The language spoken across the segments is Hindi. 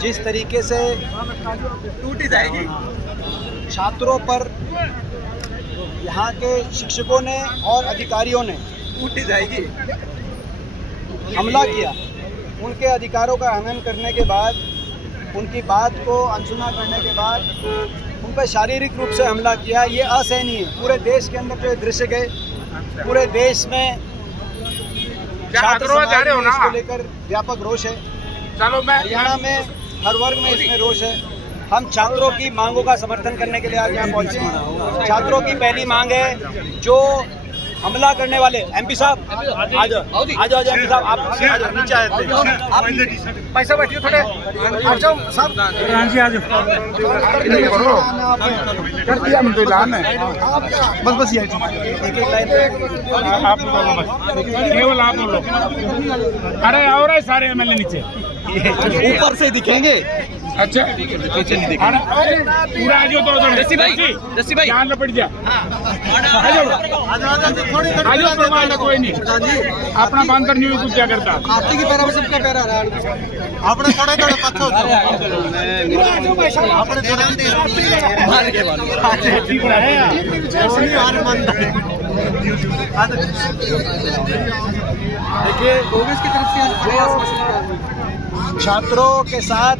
जिस तरीके से टूटी जाएगी छात्रों पर यहाँ के शिक्षकों ने और अधिकारियों ने टूटी जाएगी हमला किया, उनके अधिकारों का हनन करने के बाद, उनकी बात को अनसुना करने के बाद उन पर शारीरिक रूप से हमला किया, ये असहनीय है। पूरे देश के अंदर जो दृश्य गए, पूरे देश में छात्र समाज में इसको लेकर व्यापक रोष है। हरियाणा में हर वर्ग में इसमें रोष है। हम छात्रों की मांगों का समर्थन करने के लिए आज यहाँ पहुँचे हैं। छात्रों की पहली मांग है, जो हमला करने वाले एमपी साहब आ जाओ एमपी साहब, आप नीचे आए थे, आप पैसा बैठिए थोड़े, आ जाओ साहब, कर दिया हमने ऐलान है, बस ये एक लाइन आप बोलो, बस केवल आप बोलो। अरे और है सारे एमएलए नीचे ऊपर से दिखेंगे। अच्छा पीछे नहीं दिखेंगे, पूरा आ जाओ तो जस्सी भाई जान लपट जा, आ जाओ प्रमाण कोई नहीं, अपना बांधर नहीं कुछ क्या करता, आपकी की पैरा में सबका पैरा रहा है, आपने थोड़े थोड़े पत्थर देखिए, कांग्रेस की तरफ से छात्रों के साथ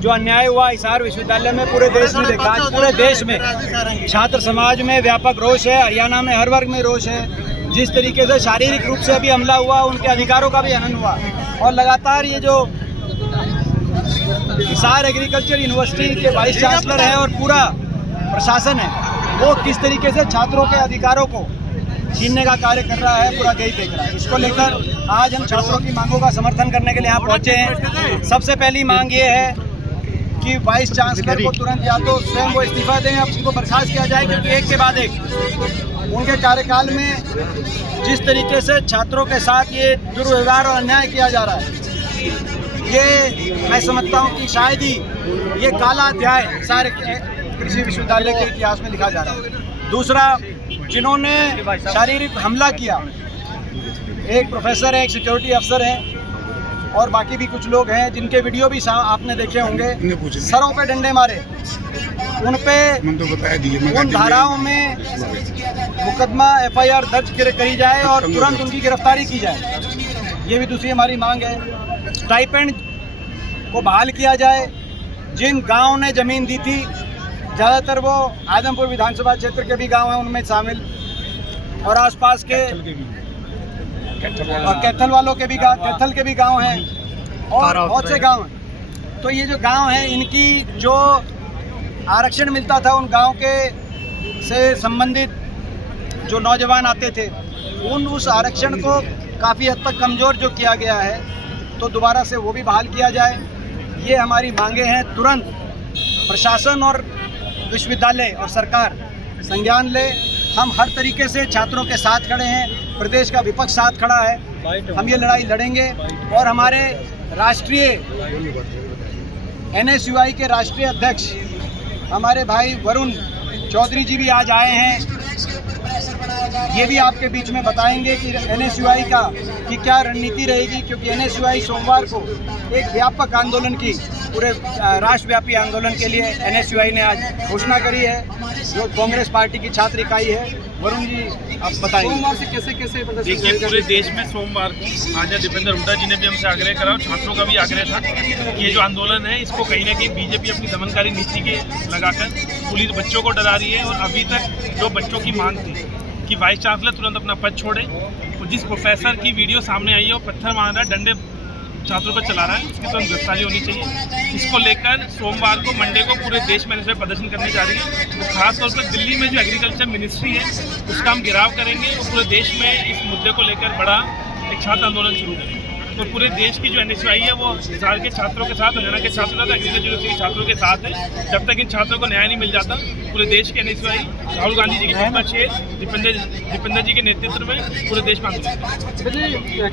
जो अन्याय हुआ हिसार विश्वविद्यालय में पूरे देश ने देखा। आज पूरे देश में छात्र समाज में व्यापक रोष है, हरियाणा में हर वर्ग में रोष है। जिस तरीके से शारीरिक रूप से अभी हमला हुआ, उनके अधिकारों का भी हनन हुआ, और लगातार ये जो हिसार एग्रीकल्चर यूनिवर्सिटी के वाइस चांसलर है और पूरा प्रशासन है, वो किस तरीके से छात्रों के अधिकारों को छीनने का कार्य कर रहा है, पूरा देश देख रहा है। इसको लेकर आज हम छात्रों की मांगों का समर्थन करने के लिए यहाँ पहुँचे हैं। सबसे पहली मांग ये है कि वाइस चांसलर को तुरंत या तो स्वयं वो इस्तीफा दें, अब उनको बर्खास्त किया जाए, क्योंकि एक के बाद एक उनके कार्यकाल में जिस तरीके से छात्रों के साथ ये दुर्व्यवहार और अन्याय किया जा रहा है, ये मैं समझता हूँ कि शायद ही ये काला अध्याय सारे कृषि विश्वविद्यालय के इतिहास में लिखा जा रहा है। दूसरा, जिन्होंने शारीरिक हमला किया, एक प्रोफेसर है, एक सिक्योरिटी अफसर है, और बाकी भी कुछ लोग हैं जिनके वीडियो भी आपने देखे होंगे, सरों पे डंडे मारे, उन पे उन धाराओं में मुकदमा FIR दर्ज करी जाए और तुरंत उनकी गिरफ्तारी की जाए। ये भी दूसरी हमारी मांग है। स्टाइपेंड को बहाल किया जाए। जिन गाँव ने ज़मीन दी थी, ज़्यादातर वो आदमपुर विधानसभा क्षेत्र के भी गाँव हैं उनमें शामिल, और आसपास के और कैथल वालों के भी कैथल के भी गांव हैं और बहुत से गांव हैं। तो ये जो गांव हैं, इनकी जो आरक्षण मिलता था उन गांव के से संबंधित जो नौजवान आते थे, उस आरक्षण को काफ़ी हद तक कमज़ोर जो किया गया है, तो दोबारा से वो भी बहाल किया जाए। ये हमारी मांगे हैं। तुरंत प्रशासन और विश्वविद्यालय और सरकार संज्ञान ले। हम हर तरीके से छात्रों के साथ खड़े हैं, प्रदेश का विपक्ष साथ खड़ा है। हम ये लड़ाई लड़ेंगे, और हमारे राष्ट्रीय NSUI के राष्ट्रीय अध्यक्ष हमारे भाई वरुण चौधरी जी भी आज आए हैं। ये भी आपके बीच में बताएंगे कि NSUI की क्या रणनीति रहेगी, क्योंकि NSUI सोमवार को एक व्यापक आंदोलन की, पूरे राष्ट्रव्यापी आंदोलन के लिए NSUI ने आज घोषणा करी है, जो कांग्रेस पार्टी की छात्र इकाई है। वरुण जी, आप बताइए सोमवार से कैसे देखिए, पूरे देश में सोमवार को आज दीपेंद्र हुड्डा जी ने भी हमसे आग्रह करा, और छात्रों का भी आग्रह था कि ये जो आंदोलन है, इसको कहीं ना कहीं बीजेपी अपनी दमनकारी नीति के लगाकर पुलिस बच्चों को डरा रही है। और अभी तक जो बच्चों की मांग थी कि वाइस चांसलर तुरंत अपना पद छोड़े, तो जिस प्रोफेसर की वीडियो सामने आई है वो पत्थर मार रहा है, डंडे छात्रों पर चला रहा है, उसकी तुरंत गिरफ्तारी होनी चाहिए। इसको लेकर सोमवार को, मंडे को पूरे देश में प्रदर्शन करने जा रही है। तो खासतौर पर दिल्ली में जो एग्रीकल्चर मिनिस्ट्री है, उसका हम घेराव करेंगे और पूरे देश में इस मुद्दे को लेकर बड़ा एक छात्र आंदोलन शुरू करेंगे। तो पूरे देश की जो NSUI है, वो हिसार के छात्रों के साथ, हरियाणा के छात्रों के साथ, एग्रीकल्चर यूनिवर्सिटी के छात्रों के साथ है। जब तक इन छात्रों को न्याय नहीं मिल जाता, पूरे देश के NSUI राहुल गांधी जी की 5 दीपेंद्र जी के नेतृत्व में पूरे देश में आंदोलन